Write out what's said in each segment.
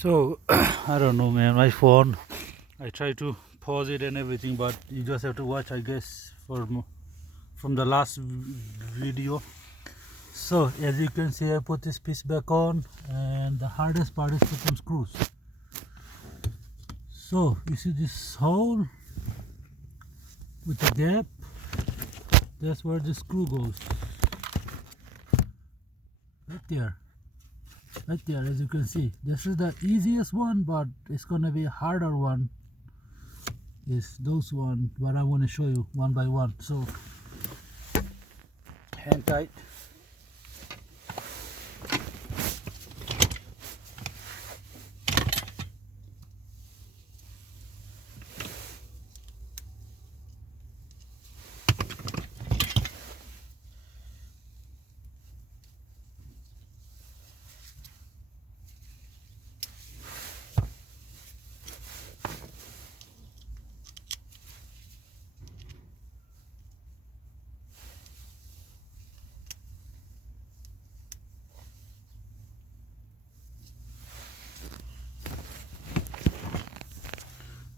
So I don't know, man, my phone, I try to pause it and everything, but you just have to watch, I guess, from the last video. So as you can see, I put this piece back on, and the hardest part is put some screws. So you see this hole with the gap, that's where the screw goes, right there, as you can see. This is the easiest one, but it's gonna be a harder one is those one, but I want to show you one by one. So hand tight.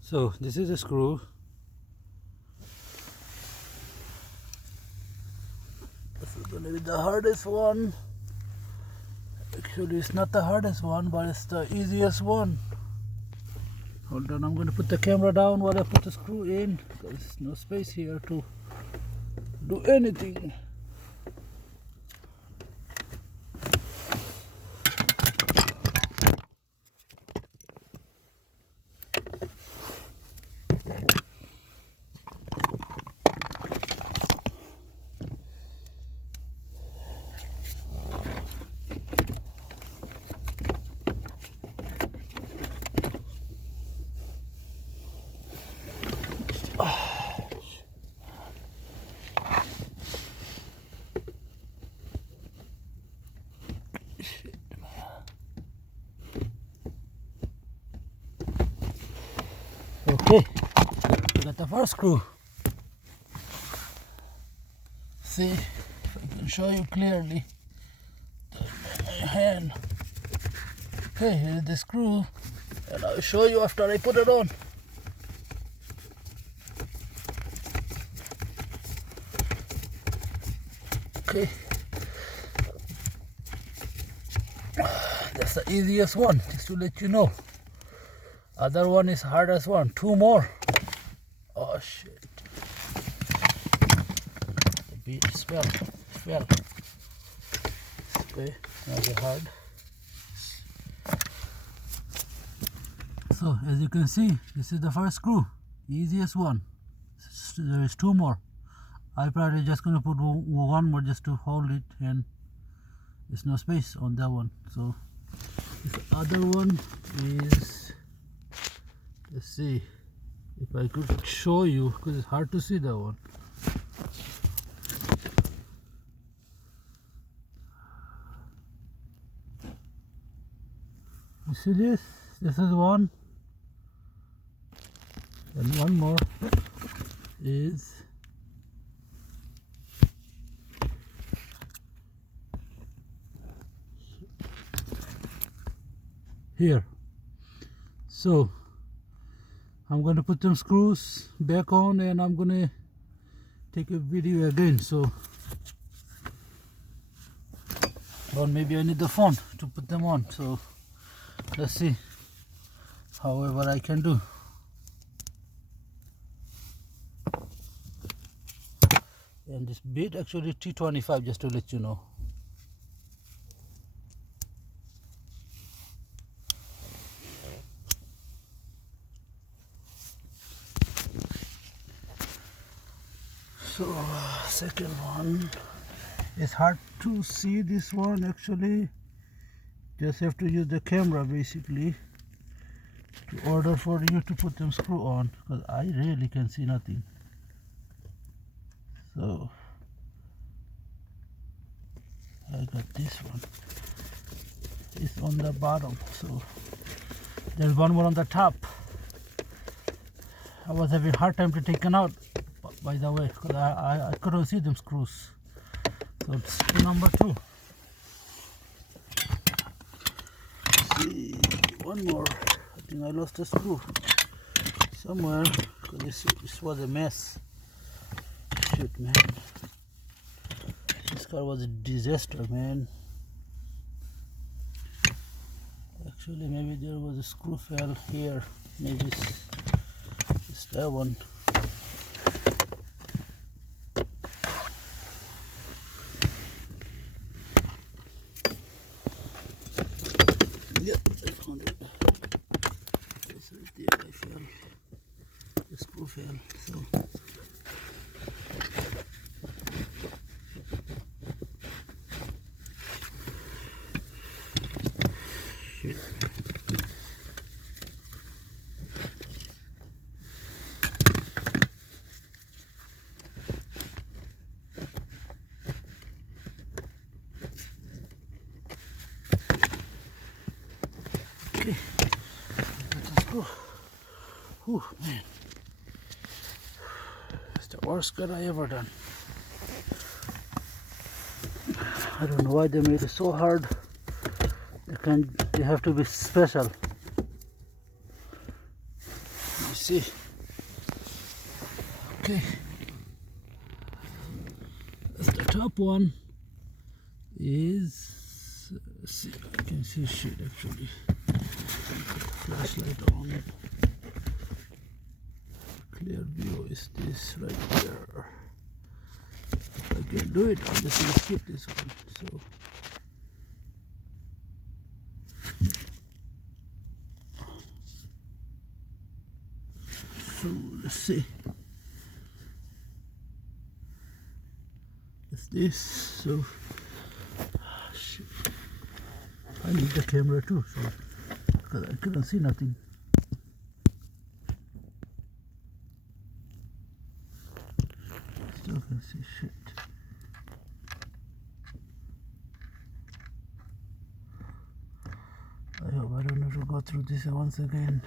So this is a screw. This is going to be the hardest one. Actually, it's not the hardest one, but it's the easiest one. Hold on, I'm going to put the camera down while I put the screw in, because there's no space here to do anything. Okay, we got the first screw. See if I can show you clearly. My hand. Okay, here's the screw, and I'll show you after I put it on. Okay, that's the easiest one, just to let you know. Other one is hardest one. Two more. Oh shit! The beat fell. Okay, now they're hard. So as you can see, this is the first screw, easiest one. There is two more. I probably just gonna put one more just to hold it, and there's no space on that one. So this other one is, let's see if I could show you, because it's hard to see that one. You see this? This is one, and one more is here. So I'm going to put some screws back on, and I'm going to take a video again. So, or maybe I need the phone to put them on. So let's see, however I can do. And this bit actually T25, just to let you know. So second one, it's hard to see this one actually. Just have to use the camera basically to order for you to put them screw on, because I really can see nothing. So I got this one. It's on the bottom, so there's one more on the top. I was having a hard time to take them out, by the way, because I couldn't see them screws. So it's screw number 2. See, one more. I think I lost a screw somewhere because this was a mess. Shoot, man. This car was a disaster, man. Actually, maybe there was a screw fell here. Maybe it's that one. Yep, I found it. It's right there. I fell. The screw fell. So. Shit. Okay, let's go. Whew, man. It's the worst cut I ever done. I don't know why they made it so hard. They have to be special. You see. Okay. That's the top one. See, I can see shit actually. Flashlight on. Clear view is this right there. If I can do it, I'm just gonna skip this one. So let's see. It's this. So shit. I need the camera too, so because I couldn't see nothing. Still can see shit. I hope I don't have to go through this once again.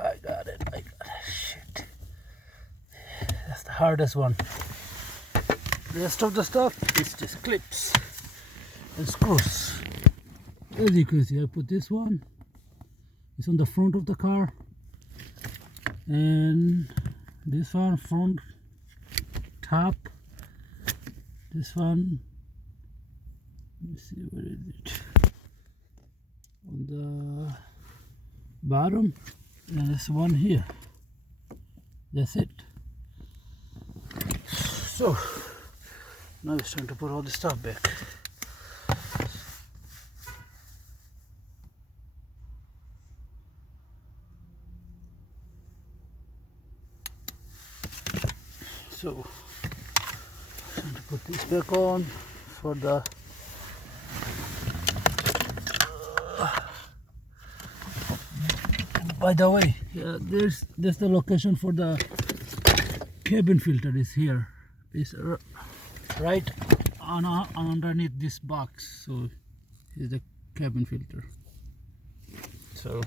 I got it. Shit. That's the hardest one. The rest of the stuff is just clips and screws. As you can see, I put this one. It's on the front of the car. And this one front top. This one, let me see, where is it? On the bottom. And this one here. That's it. So now it's time to put all the stuff back. So time to put this back on for the by the way, there's the location for the cabin filter is here. It's right on underneath this box. So here's the cabin filter. So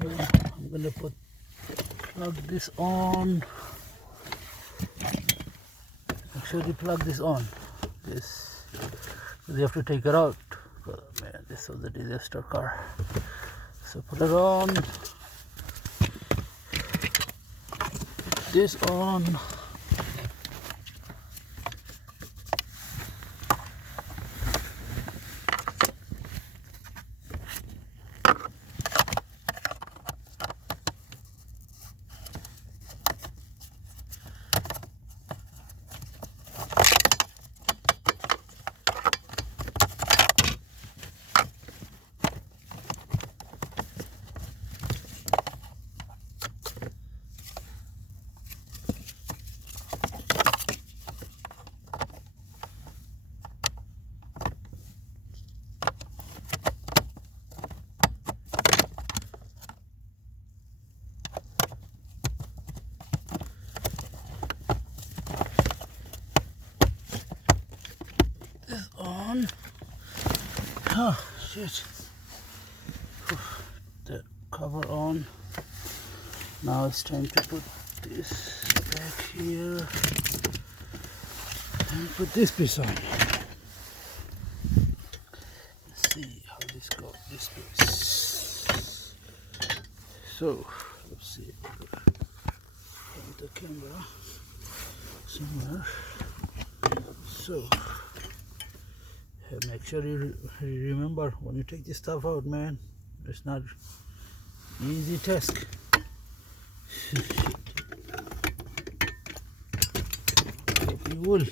I'm gonna plug this on. Actually plug this on. This you have to take it out. Oh, man, this was a disaster car. So put it on. This on. Oh shit. the cover on. Now it's time to put this back here and put this piece on. Let's see how this goes, this piece. So let's see, put the camera somewhere. So make sure you remember when you take this stuff out, man, it's not easy task. Hope you will.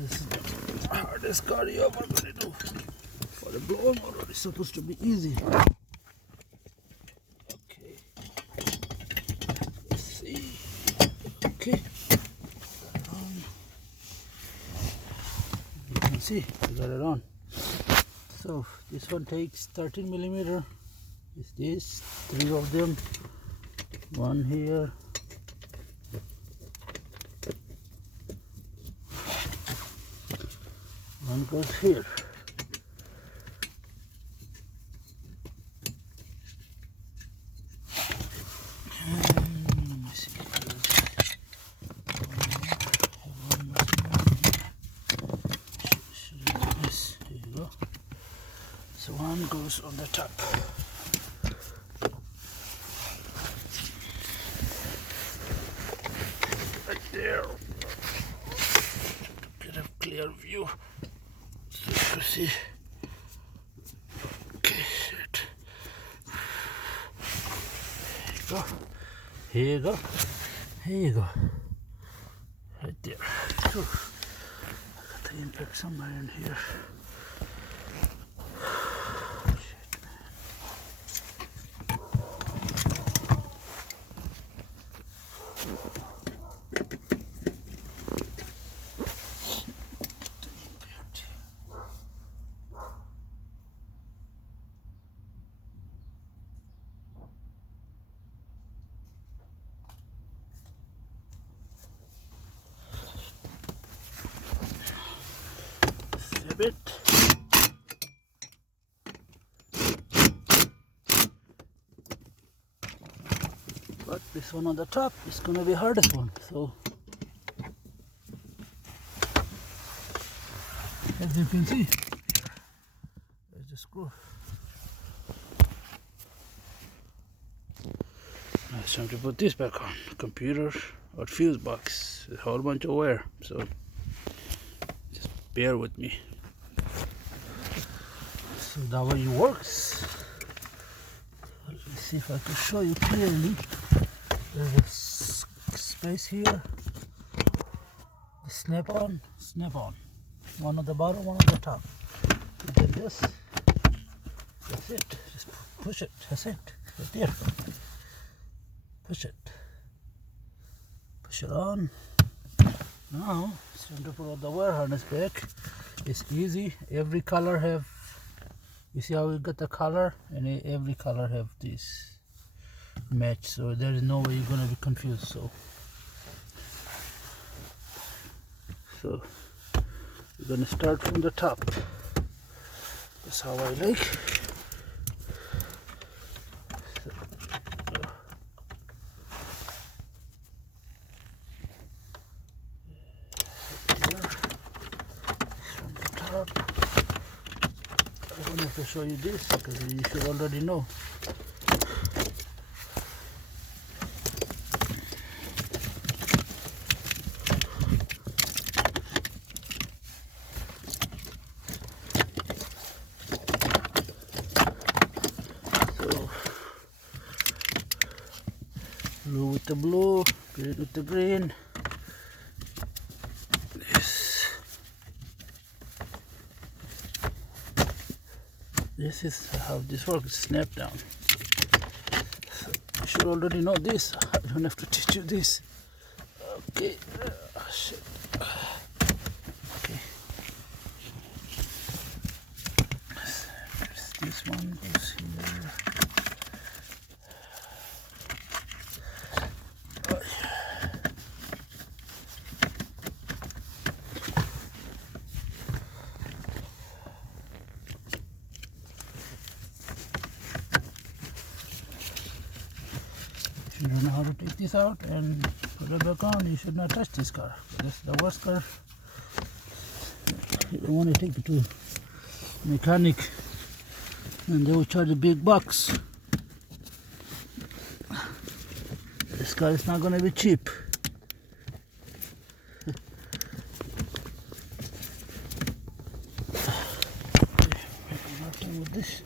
This is the hardest car you ever gonna do. For the blow motor, it's supposed to be easy. Okay. Let's see. Okay. You can see I got it on. So this one takes 13 millimeter. Is this 3 of them? One here. One goes here. Let me see. Yes, here you go. So one goes on the top. Right there. Get a clear view. So you can see. Okay, shit. Here you go. Here you go. Right there. Whew. I got the impact somewhere in here. Bit. But this one on the top is going to be the hardest one. So as you can see, there's the screw. Now it's time to put this back on. Computer or fuse box, a whole bunch of wire. So just bear with me. So that way it works. Let me see if I can show you clearly. There's a space here. The snap on. One on the bottom, one on the top. And then this. That's it. Just push it. That's it. Right there. Push it. Push it on. Now it's time to put all the wire harness back. It's easy. Every color have. You see how we got the color, and every color have this match, so there is no way you're gonna be confused. So we're gonna start from the top. That's how I like. From the top. I don't have to show you this because you should already know. So blue with the blue, green with the green. This is how this works, snap down. So you should already know this. I don't have to teach you this. Okay. Shit. Okay. This one goes here. you don't know how to take this out and put it back on, you should not touch this car. This is the worst car. You don't want to take it to mechanic and they will charge a big bucks. This car is not going to be cheap. Nothing with this.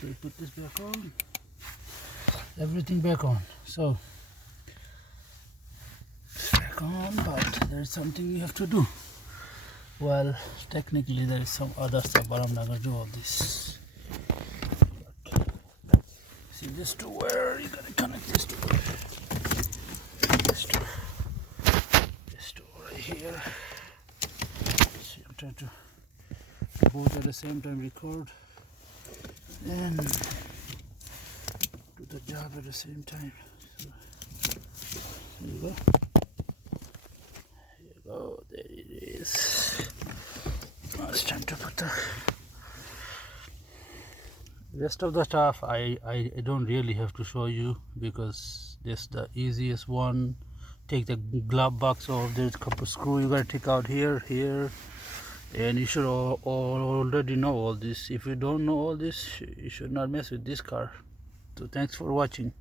So we put this back on, everything back on. So it's back on, but there's something you have to do. Well, technically there is some other stuff, but I'm not gonna do all this. See this to where you gotta connect this to right here. See, I'm trying to both at the same time record and do the job at the same time. So, there you go. There you go. There it is. Now it's time to put the rest of the stuff. I don't really have to show you because this is the easiest one. Take the glove box off. There's a couple of screws you gotta take out here, and you should already know all this. If you don't know all this, you should not mess with this car. So thanks for watching.